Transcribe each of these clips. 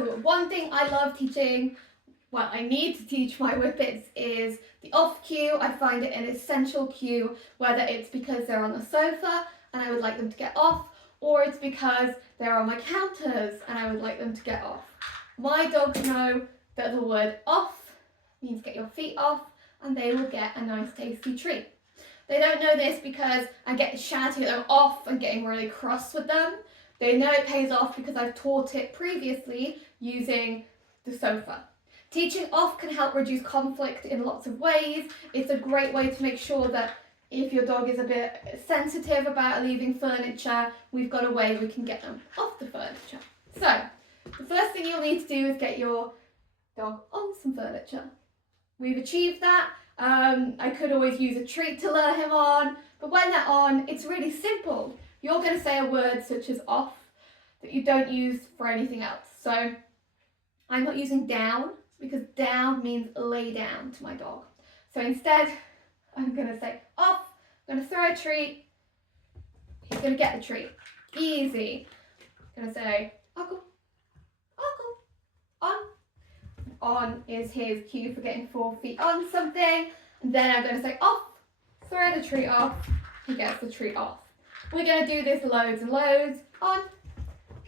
So one thing I love teaching, well, I need to teach my whippets is the off cue. I find it an essential cue, whether it's because they're on the sofa and I would like them to get off, or it's because they're on my counters and I would like them to get off. My dogs know that the word off means get your feet off, and they will get a nice tasty treat. They don't know this because I get shouting at them off and getting really cross with them. They know it pays off because I've taught it previously using the sofa. Teaching off can help reduce conflict in lots of ways. It's a great way to make sure that if your dog is a bit sensitive about leaving furniture, we've got a way we can get them off the furniture. So, the first thing you'll need to do is get your dog on some furniture. We've achieved that. I could always use a treat to lure him on, but when they're on, it's really simple. You're going to say a word such as off that you don't use for anything else. So I'm not using down because down means lay down to my dog. So instead, I'm going to say off, I'm going to throw a treat, he's going to get the treat. Easy. I'm going to say, Uncle, on. On is his cue for getting 4 feet on something. And then I'm going to say off, throw the treat off, he gets the treat off. We're going to do this loads and loads. On,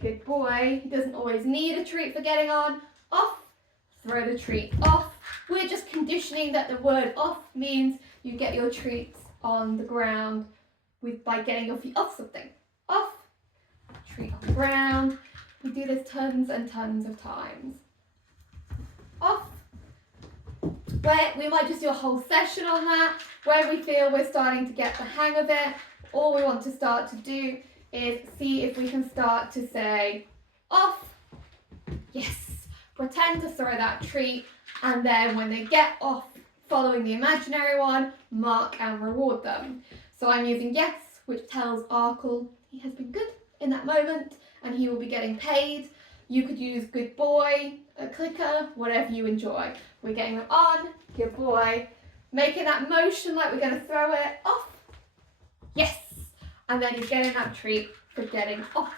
good boy. He doesn't always need a treat for getting on. Off, throw the treat off. We're just conditioning that the word off means you get your treats on the ground by getting your feet off something. Off, treat on the ground. We do this tons and tons of times. Off. Where we might just do a whole session on that. When we feel we're starting to get the hang of it, all we want to start to do is see if we can start to say off. Yes. Pretend to throw that treat, and then when they get off following the imaginary one, mark and reward them. So I'm using yes, which tells Arkle he has been good in that moment and he will be getting paid. You could use good boy, a clicker, whatever you enjoy. We're getting them on, good boy, making that motion like we're going to throw it off. Yes, and then he's getting that treat for getting off.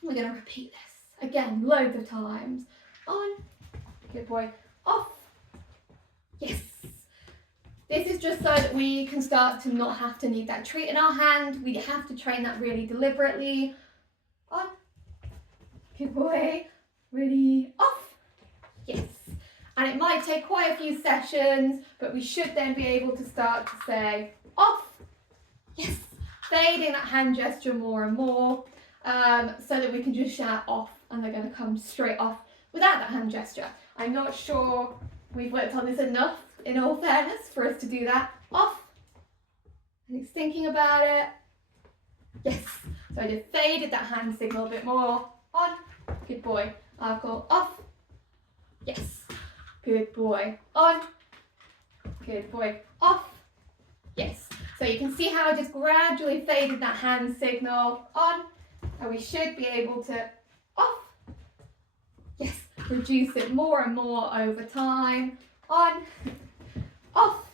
We're going to repeat this again loads of times. On, good boy, off. Yes. This is just so that we can start to not have to need that treat in our hand. We have to train that really deliberately. On, good boy, ready, off. Yes. And it might take quite a few sessions, but we should then be able to start to say off. Yes. Fading that hand gesture more and more, so that we can just shout off and they're going to come straight off without that hand gesture. I'm not sure we've worked on this enough, in all fairness, for us to do that. Off. And he's thinking about it. Yes. So I just faded that hand signal a bit more. On. Good boy. Arkle, off. Yes. Good boy. On. Good boy. Off. Yes. So you can see how I just gradually faded that hand signal. On. And we should be able to off. Yes. Reduce it more and more over time. On. Off.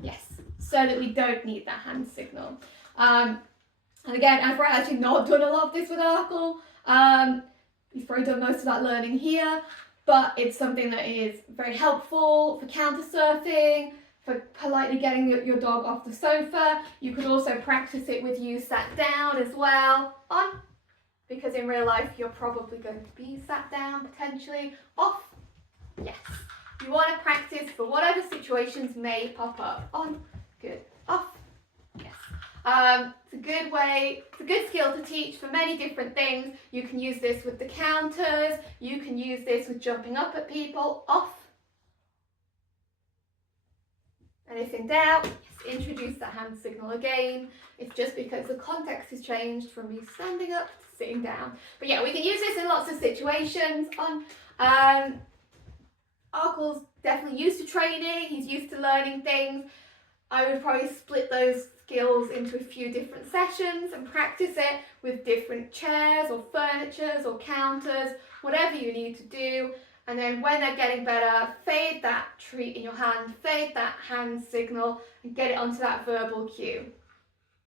Yes. So that we don't need that hand signal. And again, I've actually not done a lot of this with Arkle. He's probably done most of that learning here, but it's something that is very helpful for counter surfing, for politely getting your dog off the sofa. You could also practice it with you sat down as well. On, because in real life you're probably going to be sat down potentially. Off, yes. You want to practice for whatever situations may pop up. On, good, off, yes. It's a good way, it's a good skill to teach for many different things. You can use this with the counters, you can use this with jumping up at people. Off. And if in doubt, yes, introduce that hand signal again. It's just because the context has changed from me standing up to sitting down. But yeah, we can use this in lots of situations. On Arkle's definitely used to training, he's used to learning things. I would probably split those skills into a few different sessions and practice it with different chairs or furnitures or counters, whatever you need to do. And then when they're getting better, fade that treat in your hand, fade that hand signal and get it onto that verbal cue.